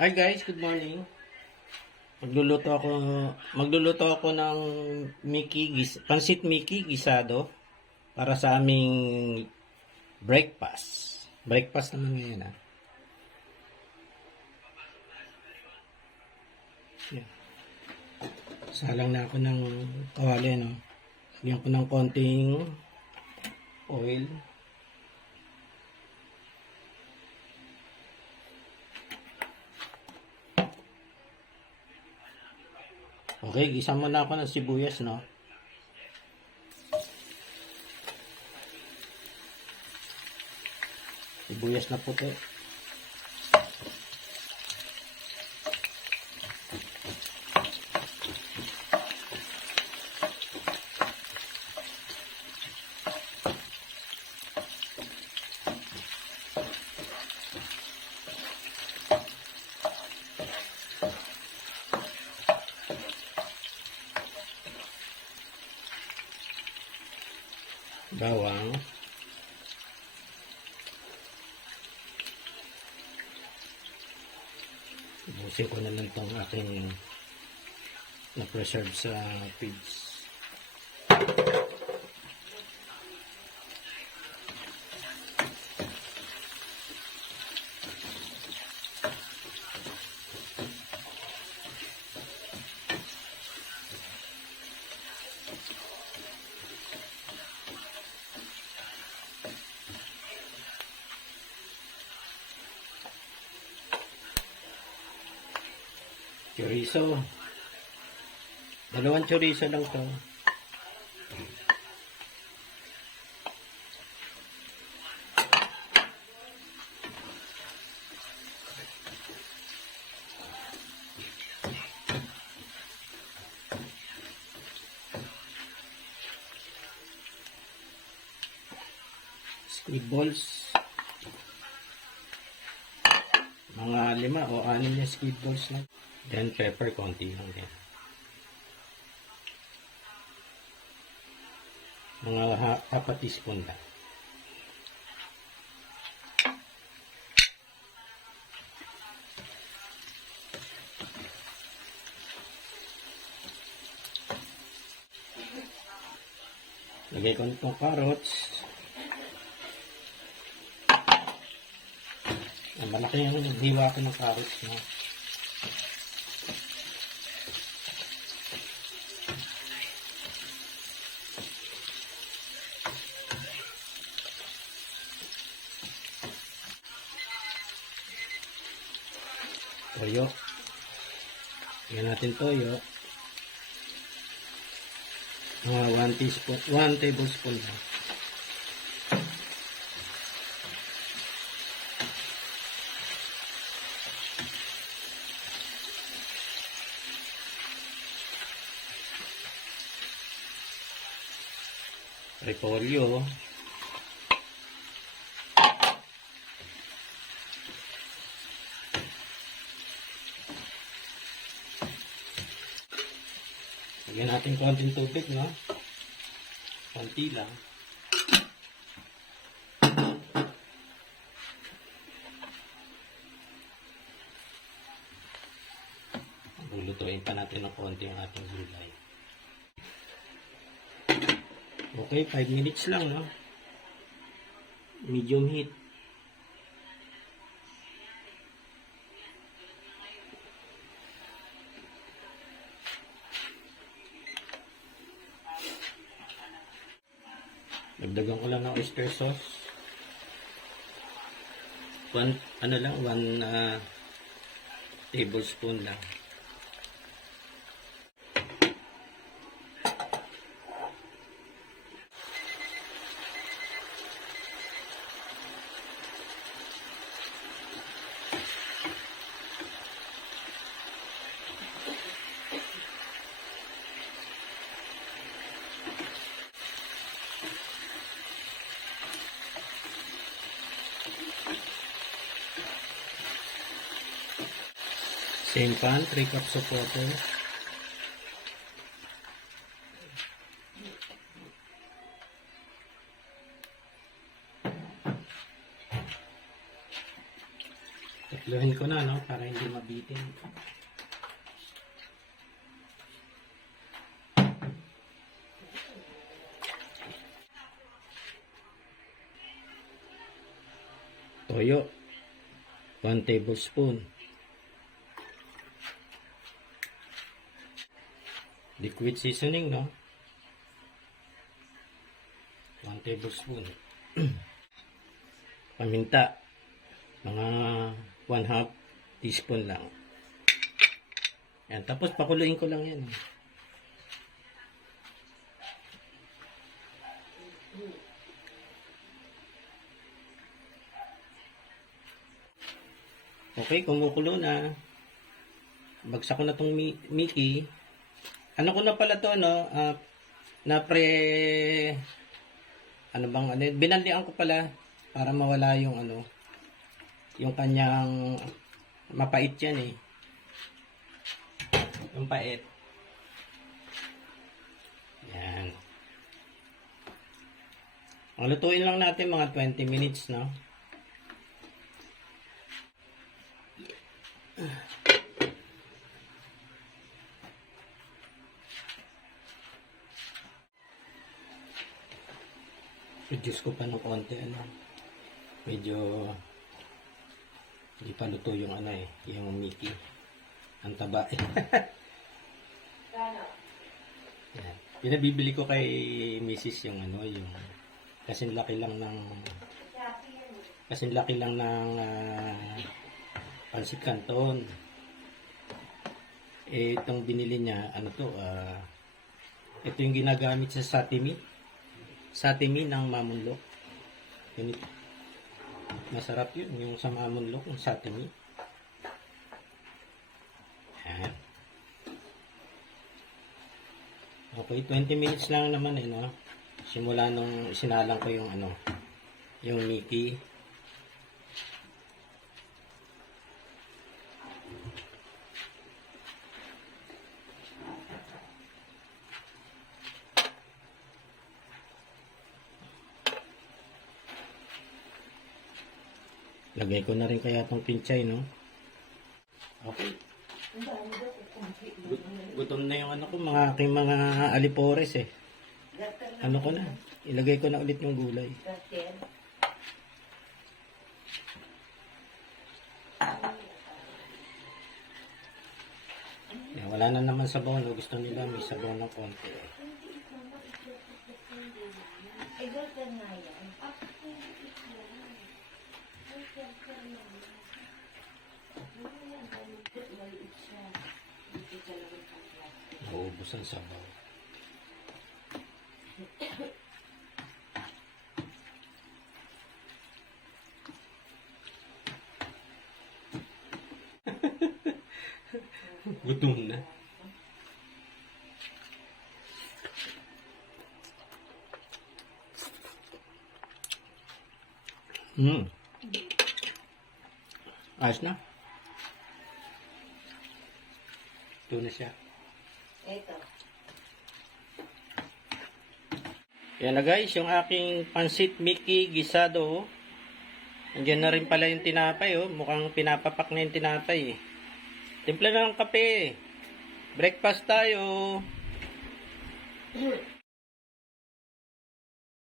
Hi guys, good morning. Magluluto ako ng pansit Mickey gisado para sa aming breakfast. Breakfast naman ngayon ah. Yan. Salang na ako ng kawali no. Lagyan ko ng konting oil. Okay, gisa muna ako ng sibuyas no. Sibuyas na puti. Bawang. Ubusin ko na lang itong aking na-preserve sa pigs. Chorizo. Dalawang chorizo lang to. Squid balls. Mga 5 o 6 na squid balls na. Then pepper, konti lang din. Mga half a teaspoon lang. Lagay ko nitong carrots. Malaki yung hiwa ko ng carrots na. Toyo. Yan natin toyo. Mga 1 tablespoon lang. Repolyo. Lagyan natin konting tubig, no? Konti lang. Lulutuin pa natin ng konti ang ating gulay. Okay, 5 minutes lang, no? Medium heat. Dagdagan ko lang ng oyster sauce. 1 tablespoon lang. Same pan, 3 cups of water. Takluhin ko na, no? Para hindi mabitin. Toyo. 1 tablespoon. Liquid seasoning, no? 1 tablespoon. Paminta. Mga 1/2 teaspoon lang. Yan. Tapos pakuluin ko lang yan. Okay, kumukulo na. Bagsak ko na tong Mickey. Ano ko na pala to, no? Binandian ko pala para mawala yung yung kanyang mapait yan eh. Yung pait. Yan. Ang lutuin lang natin mga 20 minutes, no? Reduce ko pa ng konti, medyo hindi pa luto yung yung Mickey. Ang taba. Yan. Pinabibili ko kay Mrs. yung yung kasing laki lang ng Pansit Canton. Itong binili niya, ito yung ginagamit sa satimi ng mamunlok. Ganito. Masarap yun, yung sa mamunlok, yung satimi. Yan. Okay, 20 minutes lang naman no? Simula nung isinalang ko yung yung Mickey. Lagay ko na rin kaya itong pinchay, no? Okay. Gutom na yung ko, mga aking mga alipores eh. Ko na, ilagay ko na ulit yung gulay. Yan, wala na naman sabaw, no? Gusto nila may sabaw ng konti. Naubos ang sabaw. Gutom na. Ayos na. Ito na siya. Ito. Yan na guys, yung aking pansit Mickey gisado. Nandiyan na rin pala yung tinapay. Mukhang pinapapak na yung tinapay. Timpla na ng kape. Breakfast tayo.